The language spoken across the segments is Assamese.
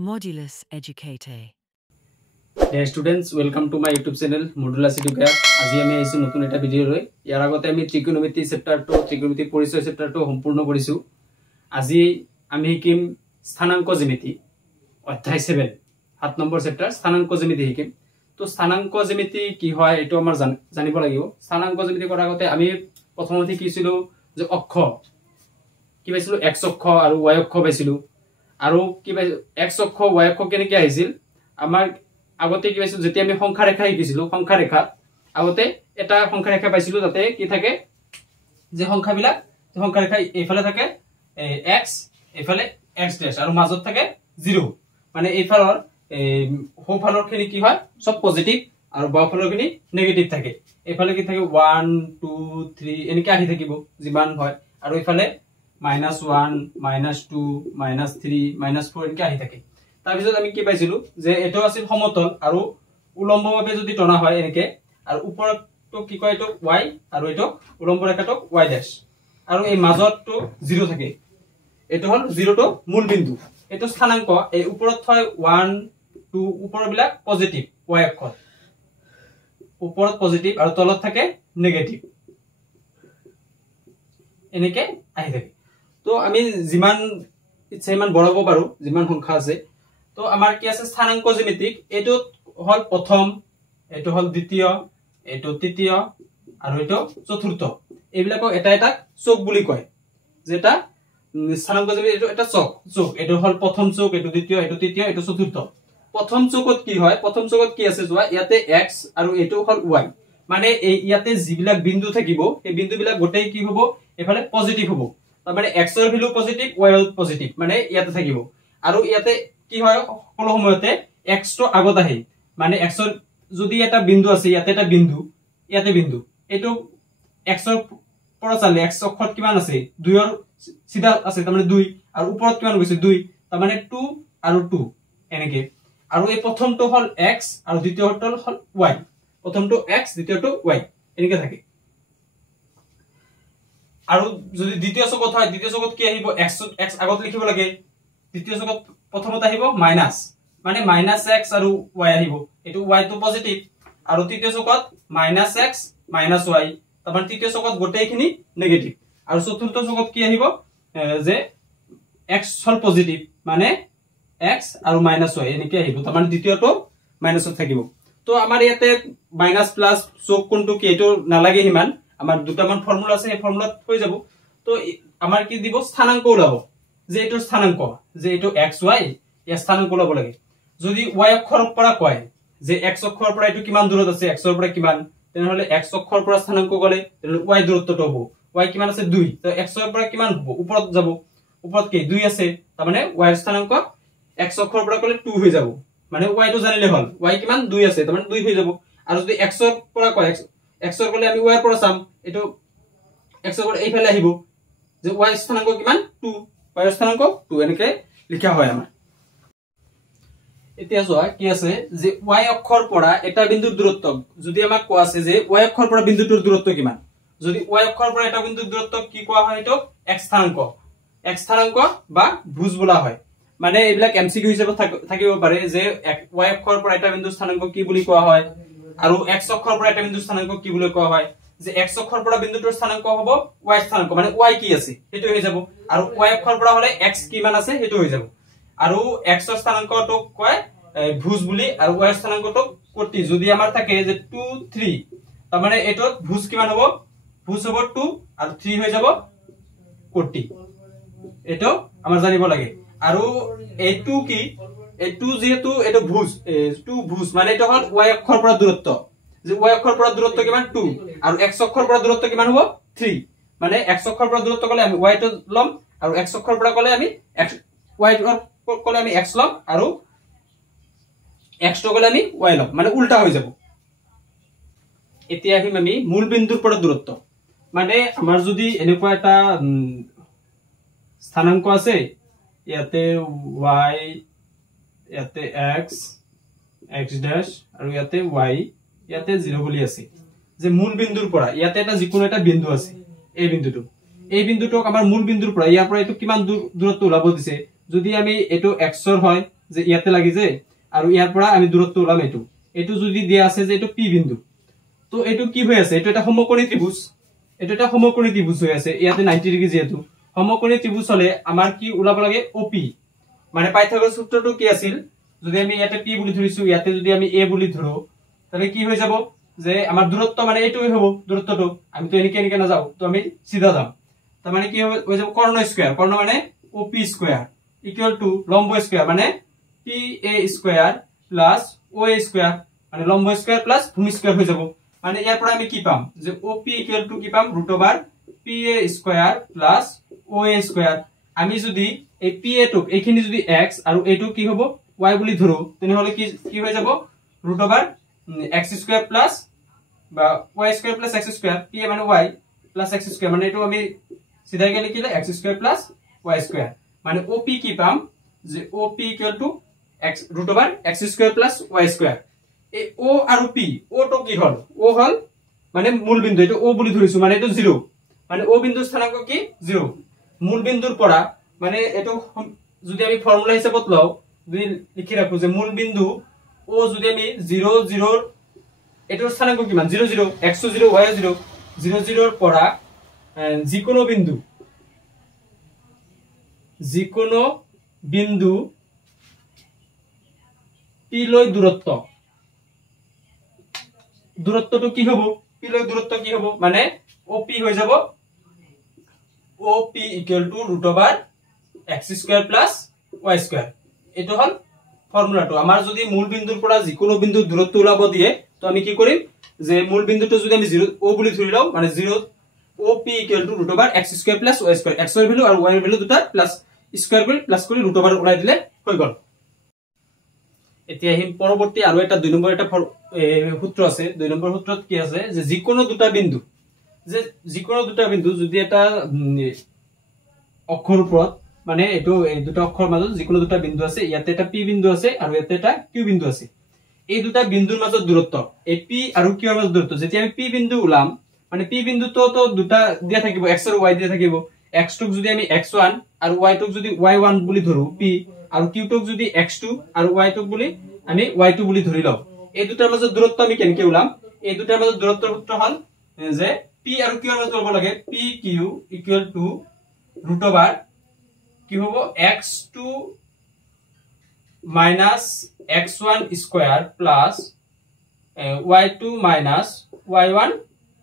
Modulus Educate. Dear students, welcome to my YouTube channel Modulus Educate. আজি আমি আইছো নতুন এটা ভিডিও লৈ ইয়াৰ আগতে আমি ত্ৰিকোণমিতি চ্যাপ্টাৰ 2 ত্ৰিকোণমিতি পৰিচয় চ্যাপ্টাৰ 2 সম্পূৰ্ণ কৰিছো। আজি আমি শিকিম স্থানাঙ্ক জ্যামিতি অধ্যায় 7 7 নম্বৰ চ্যাপ্টাৰ স্থানাঙ্ক জ্যামিতি শিকিম। তো স্থানাঙ্ক জ্যামিতি কি হয় এটো আমাৰ জানিব লাগিব। স্থানাঙ্ক জ্যামিতি কৰাৰ আগতে আমি প্ৰথমতে শিকিছিলো যে অক্ষ কি পাইছিলো x অক্ষ আৰু y অক্ষ পাইছিলো আৰু কি পাই x অক্ষ y অক্ষ কেনেকৈ আহিছিল আমাৰ আগতে কি পাইছিলো যেতিয়া আমি সংখ্যা ৰেখা শিকিছিলো সংখ্যা ৰেখা আগতে এটা সংখ্যা ৰেখা পাইছিলো তাতে কি থাকে যে সংখ্যাবিলাক সংখ্যা ৰেখা এইফালে থাকে x এইফালে x ড্যাশ আৰু মাজত থাকে 0 মানে এইফালৰ সোঁফালৰ খিনি কি হয় সব পজিটিভ আৰু বাওঁফালৰ খিনি নেগেটিভ থাকে এইফালে কি থাকে 1 2 3 এনেকৈ আহি থাকিব যিমান হয় আৰু এইফালে -1 -2 -3 -4 এনেকৈ আহি থাকে তাৰ পিছত আমি কি পাইছিলো যে এটো আছিল সমতল আৰু উলম্বভাৱে যদি টনা হয় এনেকৈ আৰু ওপৰটো কি কয় এটো y আৰু এটো উলম্ব ৰেখাটো y ড্যাশ আৰু এই মাজৰটো 0 থাকে এটো হল 0 টো মূল বিন্দু এটো স্থানাঙ্ক এই ওপৰত হয় 1 2 ওপৰবিলাক পজিটিভ y অক্ষ ওপৰত পজিটিভ আৰু তলত থাকে নেগেটিভ এনেকৈ আহি থাকে তো আমি যিমান ইচ্ছা ইমান বঢ়াব পাৰো যিমান সংখ্যা আছে তো আমাৰ কি আছে স্থানাঙ্ক জ্যামিতিক এটো হল প্ৰথম এটো হল দ্বিতীয় এটো তৃতীয় আৰু এটো চতুৰ্থ এইবিলাকক এটা এটা চক বুলি কয় যেটা স্থানাঙ্ক জ্যামিতি এটো এটা চক এটো হল প্ৰথম চক এটো দ্বিতীয় এটো তৃতীয় এটো চতুৰ্থ প্ৰথম চকত কি হয় প্ৰথম চকত কি আছে যোৱা ইয়াতে x আৰু এটো হল y মানে এই ইয়াতে যিবিলাক বিন্দু থাকিব এই বিন্দুবিলাক গোটেই কি হ'ব এফালে পজিটিভ হ'ব মানে x এর ভ্যালু পজিটিভ y এর পজিটিভ মানে ইয়াতে থাকিব আৰু ইয়াতে কি হয় সকলো সময়তে x টো আগত আহে মানে x এর যদি এটা বিন্দু আছে ইয়াতে এটা বিন্দু ইয়াতে বিন্দু এটো x এর পৰা চালে x অক্ষত কিমান আছে 2 এৰ সিধা আছে তাৰ মানে 2 আৰু ওপৰত কিমান গৈছে 2 তাৰ মানে 2 আৰু 2 এনেকৈ আৰু এই প্ৰথমটো হল x আৰু দ্বিতীয়টো হল y প্ৰথমটো x দ্বিতীয়টো y এনেকৈ থাকে আৰু যদি দ্বিতীয় চকত হয় দ্বিতীয় চকত কি আহিব x আগত লিখিব লাগে দ্বিতীয় চকত প্ৰথমত আহিব মাইনাস মানে -x আৰু y আহিব এটো y তো পজিটিভ আৰু তৃতীয় চকত -x -y তাৰমানে তৃতীয় চকত গোটেইখিনি নেগেটিভ আৰু চতুৰ্থ চকত কি আহিব যে x হল পজিটিভ মানে x আৰু -y এনেকৈ আহিব তাৰমানে দ্বিতীয়টো মাইনাসত থাকিব তো আমাৰ ইয়াতে মাইনাস প্লাস চক কোনটো কি এটো নালাগে হিমান আমাৰ দুটামান ফৰ্মুলা আছে এই ফৰ্মুলাত হৈ যাব তো আমাৰ কি দিব স্থানাঙ্ক ওলাব যে এটো স্থানাঙ্ক যে এটো xy এ স্থানাঙ্ক ওলাব লাগে যদি y অক্ষৰ পৰা কয় যে x অক্ষৰ পৰা এটো কিমান দূৰত আছে x ৰ পৰা কিমান তেনেহলে x অক্ষৰ পৰা স্থানাঙ্ক গলে y দূৰত্বটো হ'ব y কিমান আছে 2 তো x ৰ পৰা কিমান হ'ব ওপৰত যাব ওপৰত কি 2 আছে তাৰ মানে y ৰ স্থানাঙ্ক x অক্ষৰ পৰা গলে 2 হৈ যাব মানে y টো জানিলে হল y কিমান 2 আছে তাৰ মানে 2 হৈ যাব আৰু যদি x ৰ পৰা কয় x ৰ গলে আমি y ৰ পৰা চাম এটো x ৰ এইফালে আহিব যে y স্থানাঙ্ক কিমান 2 y স্থানাঙ্ক 2 এনেকৈ লিখা হয় আমাৰ এতিয়া যোৱা কি আছে যে y অক্ষৰ পৰা এটা বিন্দুৰ দূৰত্ব যদি আমাক কোৱা আছে যে y অক্ষৰ পৰা বিন্দুটোৰ দূৰত্ব কিমান যদি y অক্ষৰ পৰা এটা বিন্দুৰ দূৰত্ব কি কোৱা হয় এটো x স্থানাঙ্ক বা ভুজ বোলা হয় মানে এইবিলাক এমসিকিউ হিচাপে থাকিব পাৰে যে y অক্ষৰ পৰা এটা বিন্দুৰ স্থানাঙ্ক কি বুলি কোৱা হয় আৰু x অক্ষৰ পৰা এটা বিন্দুৰ স্থানাঙ্ক কি বুলি কোৱা হয় যে x অক্ষৰ পৰা বিন্দুটোৰ স্থানাঙ্ক হ'ব y স্থানাঙ্ক মানে y কি আছে হেতু হৈ যাব আৰু y অক্ষৰ পৰা হলে x কিমান আছে হেতু হৈ যাব আৰু x ৰ স্থানাঙ্কটো কয় ভুজ বুলি আৰু y স্থানাঙ্কটো কোটি যদি আমাৰ থাকে যে 2 3 তাৰ মানে এটো ভুজ কিমান হ'ব ভুজ হ'ব 2 আৰু 3 হৈ যাব কোটি এটো আমাৰ জানিব লাগে আৰু এই 2 কি এই 2 যেহেতু এটো ভুজ 2 ভুজ মানে এটা হল y অক্ষৰ পৰা দূৰত্ব যে y অক্ষৰ পৰা দূৰত্ব কিমান 2 আৰু x অক্ষৰ পৰা দূৰত্ব কিমান হ'ব 3 মানে x অক্ষৰ পৰা দূৰত্ব কলে আমি y টো লম আৰু x অক্ষৰ পৰা কলে আমি y কলে আমি x লম আৰু x টো কলে আমি y লম মানে উল্টা হৈ যাব এতিয়া আহিম আমি মূল বিন্দুৰ পৰা দূৰত্ব মানে আমাৰ যদি এনেকুৱা এটা স্থানাঙ্ক আছে ইয়াতে y ইয়াতে x ড্যাশ আৰু ইয়াতে y ইয়াতে 0 বুলি আছে যে মূল বিন্দুৰ পৰা ইয়াতে এটা যিকোনো এটা বিন্দু আছে এই বিন্দুটোক আমাৰ মূল বিন্দুৰ পৰা ইয়াৰ পৰা এটো কিমান দূৰত্ব ওলাব দিছে যদি আমি এটো x ৰ হয় যে ইয়াতে লাগিছে আৰু ইয়াৰ পৰা আমি দূৰত্ব ওলাম এটো যদি দিয়া আছে যে এটো পি বিন্দু তো এটো কি হৈ আছে এটো এটা সমকোণী ত্ৰিভুজ হৈ আছে ইয়াতে 90 ডিগ্ৰী যেহেতু সমকোণী ত্ৰিভুজ হলে আমাৰ কি ওলাব লাগে OP মানে পাইথাগোৰাছ সূত্ৰটো কি আছিল যদি আমি ইয়াতে p বুলি ধৰিছো ইয়াতে যদি আমি a বুলি ধৰো তাহলে কি হৈ যাব যে আমাৰ দূৰত্ব মানে এইটোই হ'ব দূৰত্বটো আমি তো এনেকে না যাও তো আমি সিধা যাম তার মানে কি হৈ যাব কর্ণ স্কয়ার কর্ণ মানে OP স্কয়ার ইকুয়াল টু লম্ব স্কয়ার মানে PA square plus OA square মানে লম্ব স্কয়ার প্লাস ভূমি স্কয়ার হৈ যাব মানে ইয়াৰ পৰা আমি কি পাম যে OP ইকুয়াল টু কি পাম √PA square plus OA square আমি যদি এই PA টুক এইখিনি যদি x আৰু এইটো কি হ'ব y বুলি ধৰো তেনেহলে কি হৈ যাব √x স্কয়ার প্লাস বা y square plus x square PA মানে y প্লাস x স্কয়ার মানে এটো আমি সিধাই গেলে কি x square plus y square মানে OP কি পাম যে OP equal to x √x square plus y square এই O আৰু P O তো কি হল O হল মানে মূল বিন্দু এটো O বুলি ধৰিছো মানে এটো 0 মানে O বিন্দুৰ স্থানাঙ্ক কি 0 মূল বিন্দুৰ পৰা মানে এটো যদি আমি ফৰ্মুলা হিচাপত লও যদি লিখি ৰাখো যে মূল বিন্দু O যদি আমি 0 0 এটোৰ স্থানাঙ্ক কিমান 0 0 x 0 y 0 0 0 ৰ পৰা যিকোনো বিন্দু p লৈ দূৰত্বটো কি হ'ব p লৈ দূৰত্ব কি হ'ব মানে OP হৈ যাব OP √x square plus y square এটো হল ফৰ্মুলাটো আমাৰ যদি মূল বিন্দুৰ পৰা যিকোনো বিন্দু দূৰত্ব ওলাব দিয়ে তো আমি কি কৰিম যে মূল বিন্দুটো যদি আমি 0 O বুলি ধৰি লও মানে 0 OP √x square plus y square x এৰ ভ্যালু আৰু y এৰ ভ্যালু দুটা প্লাস স্কয়াৰ কৰি প্লাস কৰি √ ওলাই দিলে হৈ গল এতিয়া হিম পৰৱৰ্তী আৰু এটা 2 নম্বৰ এটা সূত্ৰ আছে 2 নম্বৰ সূত্ৰত কি আছে যে যিকোনো দুটা বিন্দু যদি এটা অক্ষৰ ওপৰত মানে এটো এই দুটা অক্ষৰ মাজত যিকোনো দুটা বিন্দু আছে ইয়াতে এটা p বিন্দু আছে আৰু ইয়াতে এটা q বিন্দু আছে এই দুটা বিন্দুৰ মাজত দূৰত্ব এই p আৰু q ৰ মাজত দূৰত্ব যেতিয়া আমি p বিন্দু ওলাম মানে p বিন্দু তো দুটা দিয়া থাকিব x আৰু y দিয়া থাকিব x টুক যদি আমি x1 আৰু y টুক যদি y1 বুলি ধৰো p আৰু q টুক যদি x2 আৰু y টুক বুলি আমি y2 বুলি ধৰি লও এই দুটাৰ মাজত দূৰত্ব আমি কেনেকৈ ওলাম এই দুটাৰ মাজত দূৰত্বৰ সূত্ৰ হল যে p আৰু q ৰ মাজত হ'ব লাগে pq ইকুয়াল টু √ কি হ'ব x2 minus x1 square plus y2 minus y1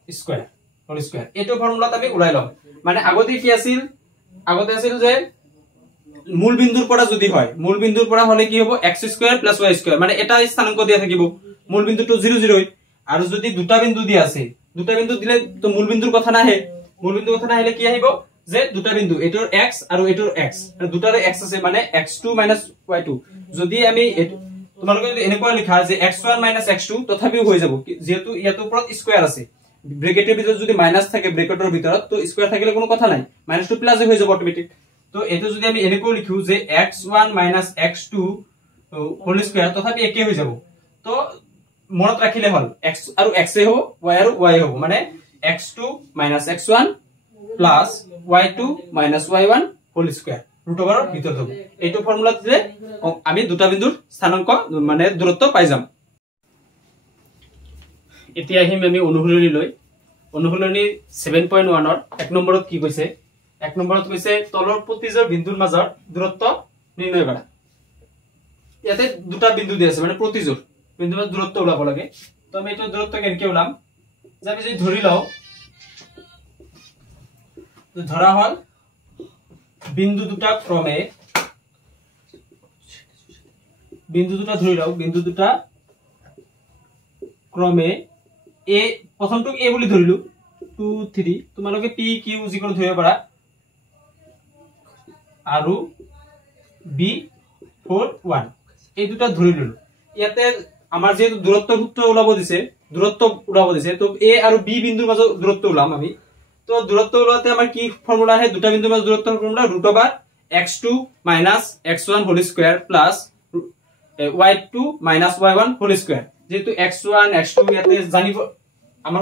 square whole square এটো ফর্মুলাত আমি উলাই লম মানে আগতে কি আছিল যে মূল বিন্দুৰ পৰা যদি হয় মূল বিন্দুৰ পৰা হলে কি হ'ব x square plus y square মানে এটা স্থানাঙ্ক দিয়া থাকিব মূল বিন্দুটো 0 0 আৰু যদি দুটা বিন্দু দিয়া আছে দুটা বিন্দু দিলে তো মূল বিন্দুৰ কথা নাহে কি আহিব যে দুটা বিন্দু এটোৰ x আৰু এটোৰ x দুটাৰে x আছে মানে x2 y2 যদি আমি তোমালোকে যদি এনেকুৱা লিখা যে x1 x2 তথাপিও হৈ যাব যেহেতু ইয়াৰ ওপৰত স্কয়াৰ আছে ব্ৰেকেটেৰ ভিতৰত যদি মাইনাস থাকে ব্ৰেকেটৰ ভিতৰত তো স্কয়ার থাকিলে কোনো কথা নাই -2 প্লাস হৈ যাব অটোমেটিক তো এটো যদি আমি এনেকৈ লিখো যে x1 x2 হোল স্কয়ার তথাপি একে হৈ যাব তো মনত ৰাখিলে হল x আৰু x এ হ'ব y আৰু y হ'ব মানে x2 x1 plus y2 y1 whole square √ৰ ভিতৰত হ'ব এইটো ফৰ্মুলা দিলে আমি দুটা বিন্দুৰ স্থানাঙ্ক মানে দূৰত্ব পাই যাম এতিয়া আহিম আমি অনুশীলনী 7.1 ৰ 1 নম্বৰত কি কৈছে 1 নম্বৰত কৈছে তলৰ প্ৰতিজোৰ বিন্দুৰ মাজৰ দূৰত্ব নিৰ্ণয় কৰা ইয়াতে দুটা বিন্দু দিয়া আছে মানে প্ৰতিজোৰ বিন্দুৰ দূৰত্ব ওলাব লাগে তো আমি এইটো দূৰত্ব কেনেকৈ ওলাম যে আমি যদি ধৰি লও তো ধৰা হল বিন্দু দুটা ক্ৰমে এ প্ৰথমটো এ বুলি ধৰিলো 2 3 তোমালোকে p q যিকোনো ধৰিব পাৰা আৰু b 4 1 এই দুটা ধৰি ললো ইয়াতে আমাৰ যে দূৰত্ব সূত্ৰ ওলাব দিছে তো a আৰু b বিন্দুৰ মাজত দূৰত্ব ওলাম আমি তো দূৰত্ব ওলাতে আমাৰ কি ফৰ্মুলা আছে দুটা বিন্দুৰ মাজত দূৰত্বৰ formula √x2 x1 whole square plus y2 y1 whole square যেহেতু x1 x2 ইয়াতে জানিব আমাৰ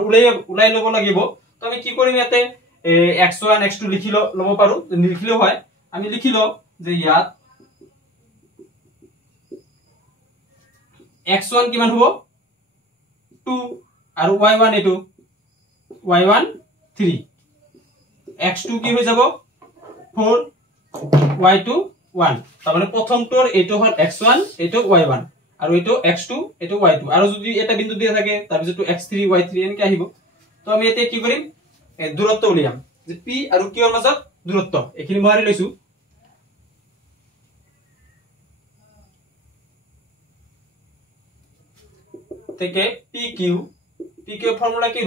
উলাই লব লাগিব তো আমি কি কৰিম ইয়াতে x1 x2 লিখি লব পাৰো লিখিলেও হয় আমি লিখি ল যে ইয়াত x1 কিমান হ'ব 2 আৰু y1 এটো y1 3 x2 কি হৈ যাব 4 y2 1 তাৰ মানে প্ৰথমটোৰ এটো হল x1 এটো y1 আৰু এটো x2 এটো y2 আৰু যদি এটা বিন্দু দিয়া থাকে তাৰ পিছতো x3 y3 এনেকৈ আহিব তো আমি এতে কি কৰিম দূৰত্ব উলিয়াম যে p আৰু q ৰ মাজত দূৰত্ব এখিনি মই লৈছো থেকে pq ফর্মুলা কি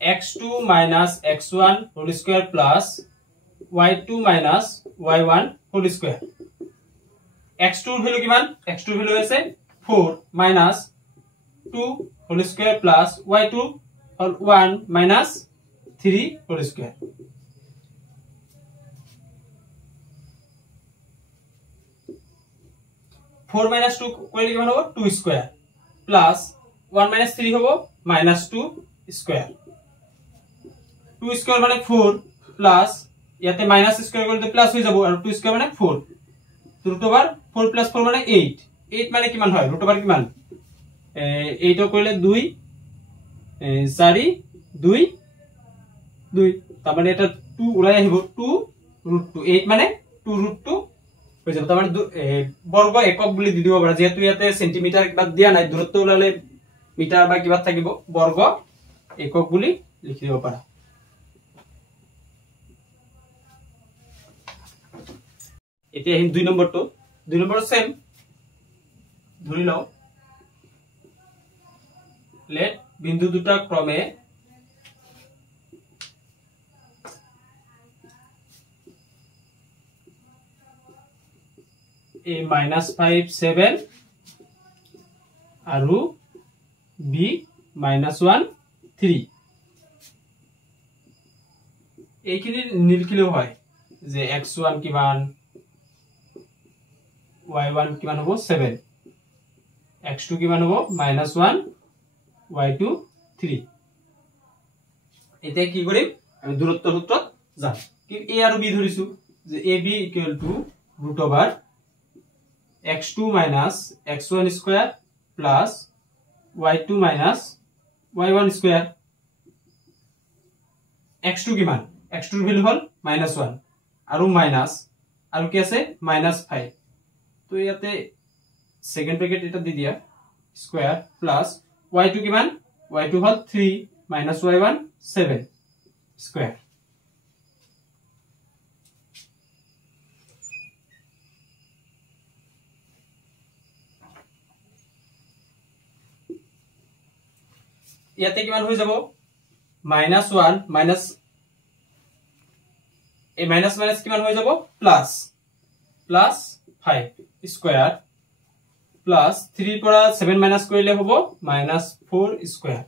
√x2 - x1 whole square plus y2 - y1 whole square x2 এর ভ্যালু কিমান x2 এর ভ্যালু আছে 4 - 2 হোল স্কয়ার প্লাস y2 হল 1 - 3 হোল স্কয়ার फोर माइनस 2 কইলে কিমান হ'ব 2 স্কয়ার প্লাস 1 - 3 হ'ব -2 স্কয়ার 2 স্কয়ার মানে 4 প্লাস ইয়াতে মাইনাস স্কয়ার করলে প্লাস হয়ে যাব আর 2 স্কয়ার মানে 4 √4 + 4 মানে 8 8 মানে কিমান হয় √, কিমান 8 কইলে 2 4 2 2 তার মানে এটা 2 উলাই আহিব 2 √2 8 মানে 2 √2 হৈ যাব তাৰ মানে বৰ্গ একক বুলি দি দিব পাৰা যেহেতু ইয়াতে সেন্টিমিটাৰ কিবা দিয়া নাই দূৰত্ব ওলালে মিটাৰ বা কিবা থাকিব বৰ্গ একক বুলি লিখি দিব পাৰা এতিয়া আহিম 2 নম্বৰটো 2 নম্বৰ সেম ধৰি লও লেট বিন্দু দুটা ক্ৰমে a -5 7 আৰু b -1 3 এইখিনি নিলখিলেও হয় যে x1 কিমান y1 কিমান হ'ব 7 x2 কিমান হ'ব -1 y2 3 এতিয়া কি কৰিম আমি দূৰত্ব সূত্ৰত যাম কি a আৰু b ধৰিছো যে ab √x2 - x1 square plus y2 - y1 square x2 কিমান x2 এৰ ভ্যালু হল -1 আৰু মাইনাস আৰু কি আছে -5 তো ইয়াতে সেকেন্ড ব্র্যাকেট এটা দি দিয়া স্কয়ার প্লাস y2 কিমান y2 হল 3 - y1 7 স্কয়ার ইয়াতে কিমান হৈ যাব -1 মাইনাস এই মাইনাস মাইনাস কিমান হৈ যাব প্লাস 5 স্কয়ার প্লাস 3 পৰা 7 মাইনাস কৰিলে হ'ব -4 স্কয়াৰ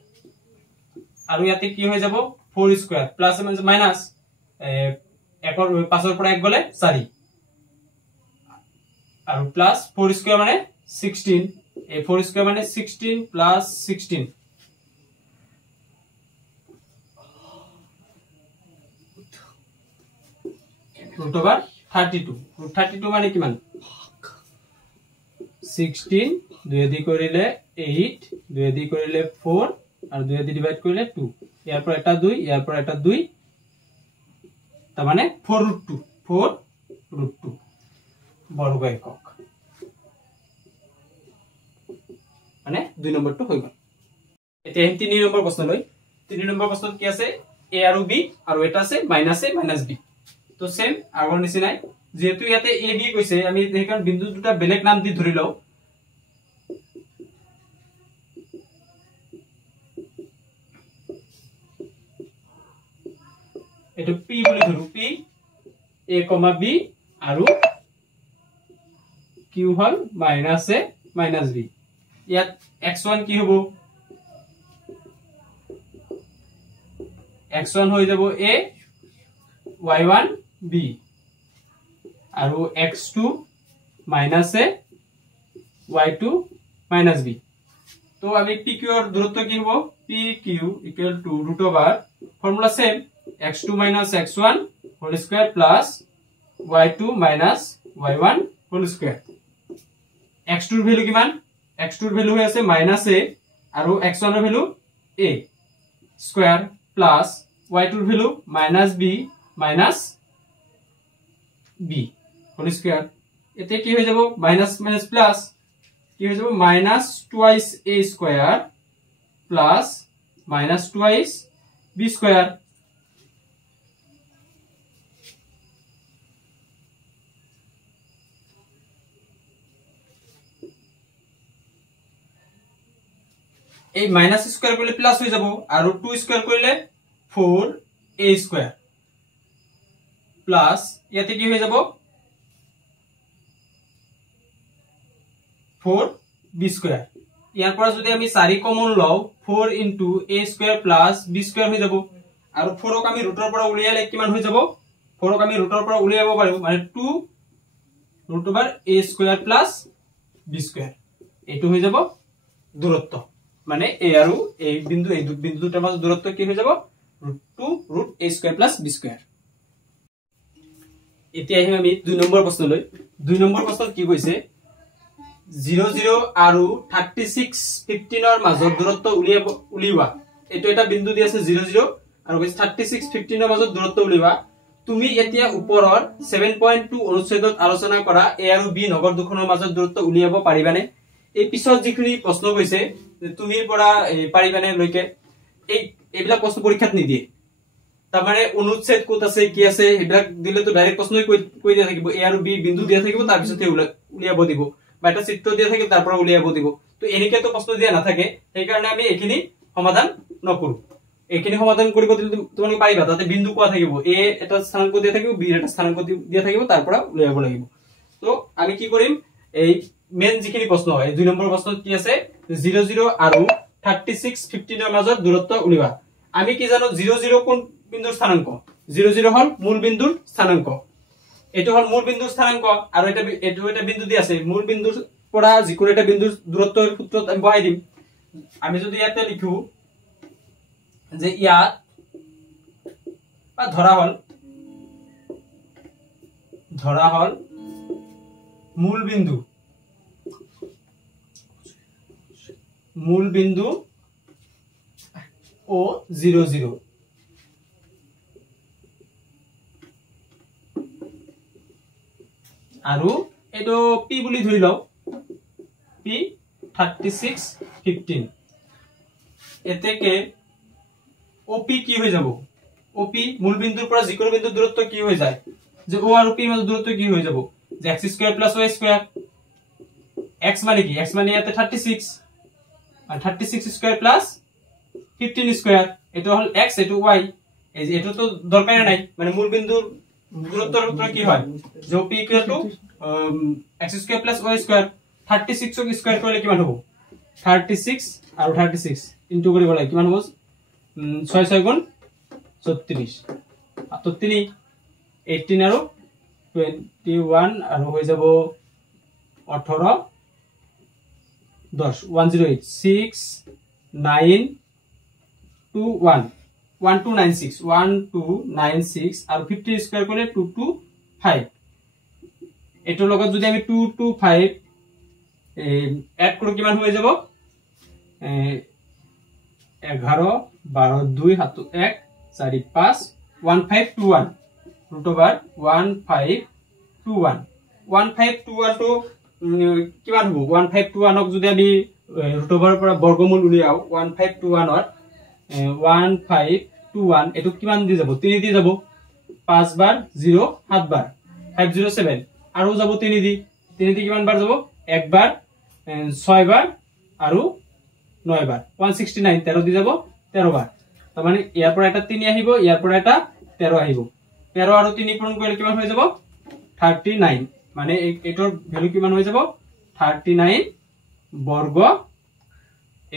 আৰু ইয়াতে কি হৈ যাব 4 স্কয়াৰ প্লাস মাইনাস একৰ 5 ৰ পৰা 1 গলে 4 আৰু প্লাস 4 স্কয়ার মানে 16 এই 4 স্কয়ার মানে 16 প্লাস 16 √32 √32 মানে কিমান 16 2 দি কৰিলে 8 2 দি কৰিলে 4 আৰু 2 দি ডিভাইড কৰিলে 2 ইয়াৰ পৰা এটা 2 ইয়াৰ পৰা এটা 2 তাৰ মানে 4√2 বৰ্গ একক মানে 2 নম্বৰটো হৈ গল এতিয়া 3 নম্বৰ প্ৰশ্নলৈ 3 নম্বৰ প্ৰশ্নত কি আছে a আৰু b আৰু এটা আছে -a -b তো সেম আগৰ নিচিনাই যেহেতু ইয়াতে a b কৈছে আমি দেখোন বিন্দু দুটা বেলেগ নাম দি ধৰি লও এটো p বুলি ধৰু p a, b আৰু q হল -a -b ইয়াত x1 কি হ'ব x1 হৈ যাব a y1 b আৰু x2 -a y2 -b তো আমি pq এর দূরত্ব কি হ'ব pq √, formula same x2 - x1 whole square plus y2 - y1 whole square x2 ৰ ভ্যালু কিমান x2 ৰ ভ্যালু হৈ আছে -a আৰু x1 ৰ value a square plus y2 ৰ ভ্যালু -b হোল স্কয়াৰ এতে কি হৈ যাব মাইনাস মাইনাস প্লাস কি হৈ যাব -2 a square plus -2 b square এই মাইনাস স্কয়ার করলে প্লাস হয়ে যাব আর 2 স্কয়ার করলে 4a স্কয়ার প্লাস ইয়াতে কি হয়ে যাব 4b স্কয়ার ইয়ার পর যদি আমি 4 কমন লও 4 a square plus b square হয়ে যাব আর 4 ক আমি ৰুটৰ পৰা উলিয়ালে কিমান হৈ যাব 4 ক আমি ৰুটৰ পৰা উলিয়াব পাৰো মানে 2 a square plus b square এটো হৈ যাব দূৰত্ব মানে a আৰু এই বিন্দু এই বিন্দু দুটাৰ মাজৰ দূৰত্ব কি হৈ যাব √2 √a square plus b square এতিয়া আহিম আমি 2 নম্বৰ প্ৰশ্নলৈ 2 নম্বৰ প্ৰশ্নত কি কৈছে 00 আৰু 36 15 ৰ মাজৰ দূৰত্ব উলিওৱা এটো এটা বিন্দু দি আছে 00 আৰু 36 15 ৰ মাজৰ দূৰত্ব উলিওৱা তুমি এতিয়া ওপৰৰ 7.2 অনুচ্ছেদত আলোচনা কৰা a আৰু b নগৰ দুখনৰ মাজৰ দূৰত্ব উলিয়াব পাৰিবানে এই পিছত যিখিনি প্ৰশ্ন কৈছে তুমি পৰা পাৰিবানে লৈকে এইবিলাক প্ৰশ্ন পৰীক্ষাত নিদিয়ে তাৰ মানে অনুচ্ছেদ ক'ত আছে কি আছে এইবিলাক দিলে তো ডাইৰেক্ট প্ৰশ্নই কৈ দিয়া থাকিব a আৰু b বিন্দু দিয়া থাকিব তাৰ পিছতে উলিয়াব দিব বা এটা চিত্ৰ দিয়া থাকে তাৰ পৰা উলিয়াব দিব তো এনেকে তো প্ৰশ্ন দিয়া নাথাকে সেই কাৰণে আমি এখিনি সমাধান নকৰো এখিনি সমাধান কৰিব দিলে তোমালোকে পাৰিবা তাতে বিন্দু কোৱা থাকিব a এটা স্থানাংক দিয়া থাকিব b এটা স্থানাংক দিয়া থাকিব তাৰ পৰা উলিয়াব লাগিব তো আমি কি কৰিম এই মেন যিখিনি প্ৰশ্ন হয় 2 নম্বৰ প্ৰশ্নত কি আছে 00 আৰু 36 15 ৰ মাজৰ দূৰত্ব উলিওৱা আমি কি জানো 00 কোন বিন্দুৰ স্থানাংক 00 হল মূল বিন্দুৰ স্থানাংক এটো হল মূল বিন্দুৰ স্থানাংক আৰু এটা বিন্দু দি আছে মূল বিন্দুৰ পৰা যিকোনো এটা বিন্দুৰ দূৰত্বৰ সূত্ৰত আমি বহাই দিম আমি যদি ইয়াতে লিখো যে ইয়াত বা ধৰা হল মূল বিন্দু ও 00 আৰু এটো p বুলি ধৰি লও p 36 15 এতেকে op কি হৈ যাব op মূল বিন্দুৰ পৰা যিকোনো বিন্দুৰ দূৰত্ব কি হৈ যায় যে o আৰু p এর মধ্যে দূরত্ব কি হয়ে যাব যে x square plus y square x মানে কি x মানে ইয়াতে 36 আর 36 স্কয়ার প্লাস 15 স্কয়ার এটা হল x এটো y এই যে এটা তো দরকার নাই মানে মূল বিন্দুর দূরত্বের সূত্র কি হয় যে p x square plus y square 36 ক স্কয়ার করলে কিমান হবে 36 আর 36 ইনটু করে বলে কিমান হবে 6 6 গুণ 36 আর তো 3 18 আৰু 21 আৰু হৈ যাব 18 10 108 6 9 2 1 1296 1296 আৰু 50 স্কয়াৰ কৰিলে 225 এটো লগত যদি আমি 225 এড কৰো কিমান হৈ যাব 11 12 2 7 1 4 5 1521 √1521 1521 তো কিমান হ'ব 1521 ক যদি আমি √ৰ পৰা বৰ্গমূল উলিয়াও 1521 ৰ 1521 এটো কিমান দি যাব 3 দি যাব 5 বাৰ 0 7 বাৰ 507 আৰু যাব 3 দি কিমান বাৰ যাব 1 বাৰ 6 বাৰ আৰু 9 বাৰ 169 13 দি যাব 13 বাৰ তাৰ মানে ইয়াৰ পৰা এটা 3 আহিব ইয়াৰ পৰা এটা 13 আহিব 13 আৰু 3 পূৰণ কৰিলে কিমান হৈ যাব 39 মানে এটোৰ ভ্যালু কিমান হৈ যাব 39 বৰ্গ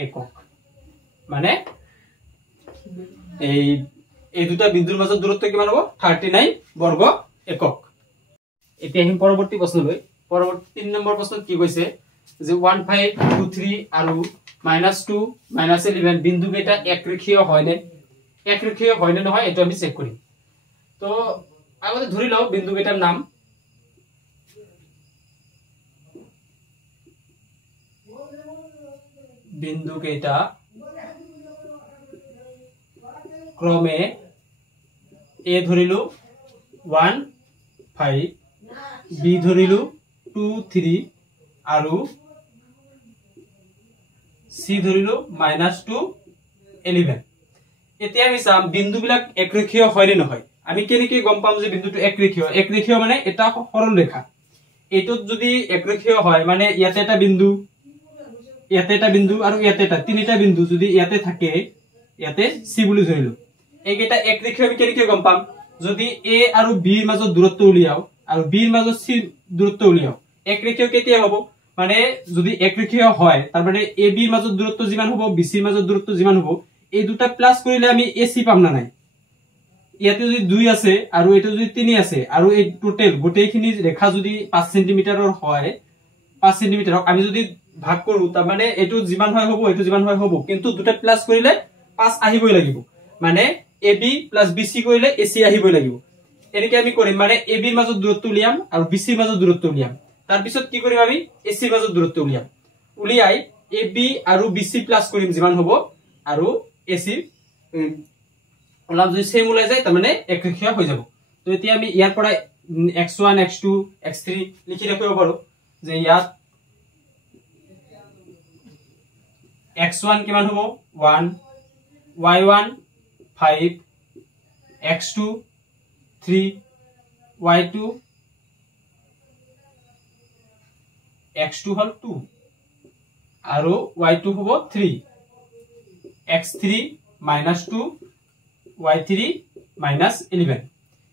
একক মানে এই দুটা বিন্দুৰ মাজৰ দূৰত্ব কিমান হ'ব 39 বৰ্গ একক এতিয়া আমি পৰৱৰ্তী প্ৰশ্নলৈ পৰৱৰ্তী 3 নম্বৰ প্ৰশ্নত কি কৈছে যে 1523 আৰু -2 -11 বিন্দু কেইটা একৰেখীয় হয় নে নহয় এটো আমি চেক কৰিম তো আগতে ধৰি লও বিন্দু কেইটাৰ নাম বিন্দু কেইটা ক্ৰমে এ ধৰিলু 1 5 বি ধৰিলু 2 3 আৰু সি ধৰিলু -2 11 এতিয়া আমি চাম বিন্দু বিলাক একৰেখীয় হয় নে নহয় আমি কেনেকৈ গম পাম যে বিন্দুটো একৰেখীয় মানে এটা সৰল ৰেখা এটোত যদি একৰেখীয় হয় মানে ইয়াতে এটা বিন্দু আৰু ইয়াতে এটা তিনিটা বিন্দু যদি ইয়াতে থাকে ইয়াতে সি বুলি ধৰিলু এইকেইটা একৰেখীয় আমি কেনেকৈ গম পাম যদি a আৰু b ৰ মাজত দূৰত্ব উলিয়াও আৰু b ৰ মাজত c দূৰত্ব উলিয়াও একৰেখীয় কেতিয়া হ'ব মানে যদি একৰেখীয় হয় তাৰ মানে a b ৰ মাজত দূৰত্ব যিমান হ'ব b c ৰ মাজত দূৰত্ব যিমান হ'ব এই দুটা প্লাস কৰিলে আমি ac পাম না নাই ইয়াতে যদি 2 আছে আৰু এটা যদি 3 আছে আৰু এই টোটাল গোটেইখিনি ৰেখা যদি 5 সেন্টিমিটাৰৰ হয় 5 সেন্টিমিটাৰ আমি যদি ভাগ কৰো তাৰ মানে এটো যিমান হয় হ'ব এটো যিমান হয় হ'ব কিন্তু দুটা প্লাস কৰিলে 5 আহিবই লাগিব মানে ab + bc কৰিলে ac আহিবই লাগিব এনেকৈ আমি কৰিম মানে ab ৰ মাজত দূৰত্ব উলিয়াম আৰু bc ৰ মাজত দূৰত্ব উলিয়াম তাৰ পিছত কি কৰিম আমি ac ৰ মাজত দূৰত্ব উলিয়াই ab আৰু bc প্লাস কৰিম যিমান হ'ব আৰু ac ওলাম যদি সেম ওলাই যায় তাৰ মানে একৰেখীয় হৈ যাব তো এতিয়া আমি ইয়াৰ পৰা x1 x2 x3 লিখি ৰাখিব পাৰো যে ইয়াত x1 কিমান হ'ব 1 y1 5 x2 3 y2 x2 হল 2 আৰু y2 হ'ব 3 x3 -2 y3 -11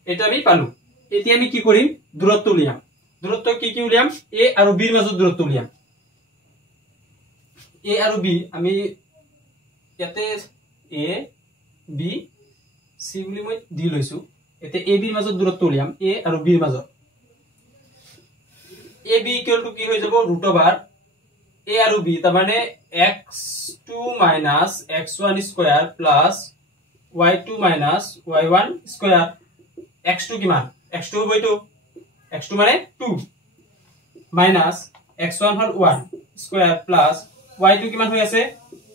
এটা আমি পালো এতিয়া আমি কি কৰিম দূৰত্ব উলিয়াম দূৰত্ব কি উলিয়াম a আৰু b ৰ মাজত দূৰত্ব উলিয়াম a আৰু b আমি ইয়াতে a b c বুলি মই দি লৈছো এতে a b ৰ মাজত দূৰত্ব উলিয়াম a আৰু b ৰ মাজত a b = কি হৈ যাব √a আৰু b তাৰ মানে x2 - x1 square plus y2 - y1 square x2 কিমান x2 হ'ব এটো x2 মানে 2 মাইনাস x1 হল 1 স্কয়াৰ প্লাস y2 কিমান হৈ আছে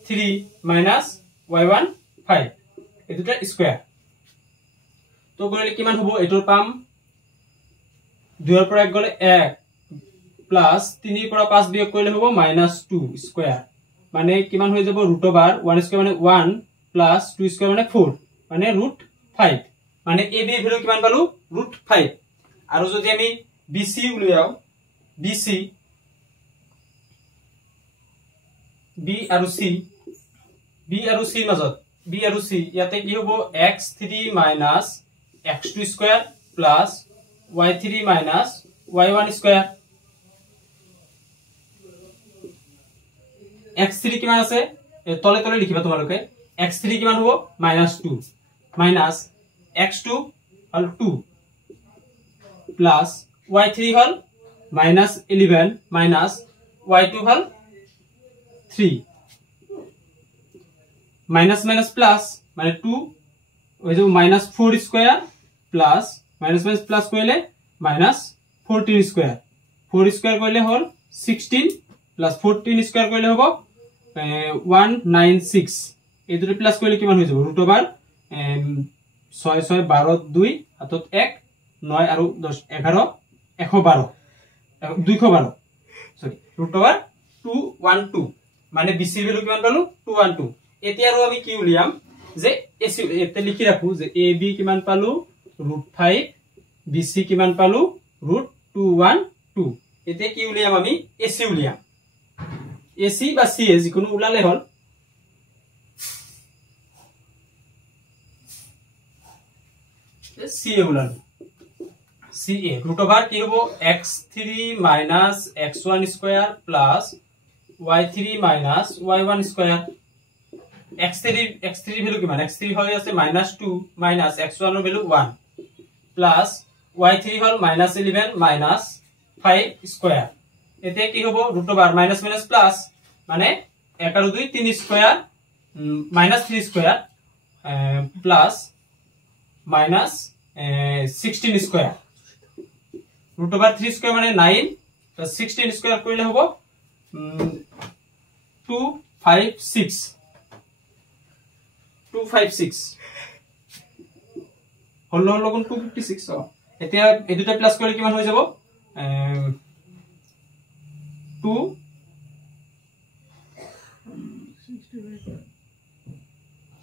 3 মাইনাস y1 5 এই দুটা স্কয়াৰ তো কৰিলে কিমান হ'ব এটোৰ পাম 2 ৰ পৰা 1 গলে 1 প্লাস 3 ৰ পৰা 5 বিয়োগ কৰিলে হ'ব -2 স্কয়াৰ মানে কিমান হৈ যাব √1 স্কয়াৰ মানে 1 প্লাস 2 স্কয়াৰ মানে 4 মানে √5 মানে a b ভ্যালু কিমান পালো √5 আৰু যদি আমি bc উলিয়াও bc b আৰু c মাজত b আৰু c ইয়াতে কি হ'ব x3 - x2 square plus y3 - y1 square x3 কিমান আছে তলে তলে লিখিবা তোমালোকে x3 কিমান হ'ব -2 মাইনাস x2 হল 2 প্লাস y3 হল -11 মাইনাস y2 হল 3 মাইনাস মাইনাস প্লাস মানে 2 হৈ যাব -4 square plus minus minus plus কৰিলে -14 স্কয়াৰ 4 স্কয়াৰ কৰিলে হল 16 প্লাস 14 স্কয়াৰ কৰিলে হ'ব 196 এই দুটো প্লাস কৰিলে কিমান হৈ যাব √6 6 12 2 হাতত 1 9 আৰু 10 11 112 212 সৰি √212 মানে bc ভ্যালু কিমান পালো 212 এতিয়া আৰু আমি কি উলিয়াম যে ac এতে লিখি ৰাখো যে ab কিমান পালো √5 bc কিমান পালো √212 এতিয়া কি উলিয়াম আমি ac উলিয়াম ac বা ca যিকোনো উলালে হল ca উলালো ca √over কি হ'ব x3 - x1 square plus y3 - y1 square x3 value কিমান x3 হৈ আছে -2 মাইনাস x1 এর ভ্যালু 1 প্লাস y3 হল -11 মাইনাস 5 স্কয়ার এতে কি হ'ব √over মাইনাস মাইনাস প্লাস মানে 1 আর 2 3 square -3 square plus minus 16 square √3 square মানে 9 প্লাস 16 স্কয়ার কৰিলে হ'ব 2 256 256 হল লগন 256 এতিয়া এই দুটা প্লাস কৰি কিমান হৈ যাব 2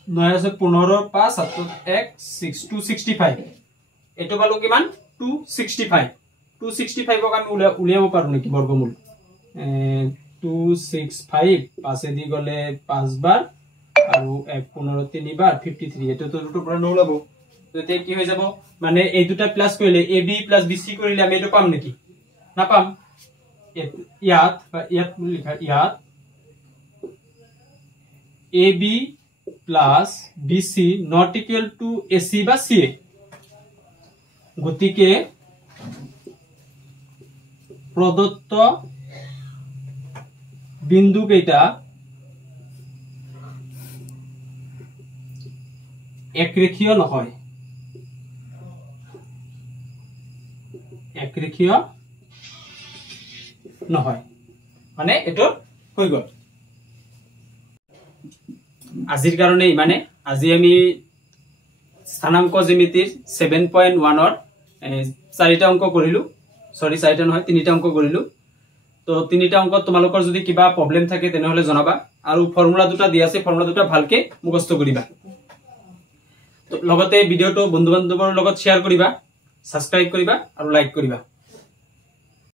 915 5 1 265 এটো পালো কিমান 265 265 ক আমি উলিয়াব পাৰো নেকি বৰ্গমূল 265 পাঁচে দি গলে 5 বাৰ আৰু 1 15 3 বাৰ 53 এটো তো ৰুট পৰা নলাব তো কি হৈ যাব মানে এই দুটা প্লাস কৰিলে ab + bc কৰিলে আমি এটো পাম নেকি না পাম ইয়াত লিখা ইয়াত ab plus bc not equal to ac বা ca গতিকে প্রদত্ত বিন্দু কেইটা একরেখীয় নহয় একরেখীয় নহয় মানে এটো হৈ গল আজিৰ কাৰণে মানে আজি আমি স্থানাঙ্ক জ্যামিতিৰ 7.1 ৰ চাৰিটা অংক কৰিলো সৰি চাৰিটা নহয় তিনিটা অংক কৰিলো তো তিনিটা অংক তোমালোকৰ যদি কিবা প্ৰবলেম থাকে তেনেহলে জনাবা আৰু ফৰ্মুলা দুটা দি আছে ফৰ্মুলা দুটা ভালকে মুখস্থ কৰিবা তো লগতে ভিডিওটো বন্ধু বান্ধৱৰ লগত শেয়াৰ কৰিবা সাবস্ক্ৰাইব কৰিবা আৰু লাইক কৰিবা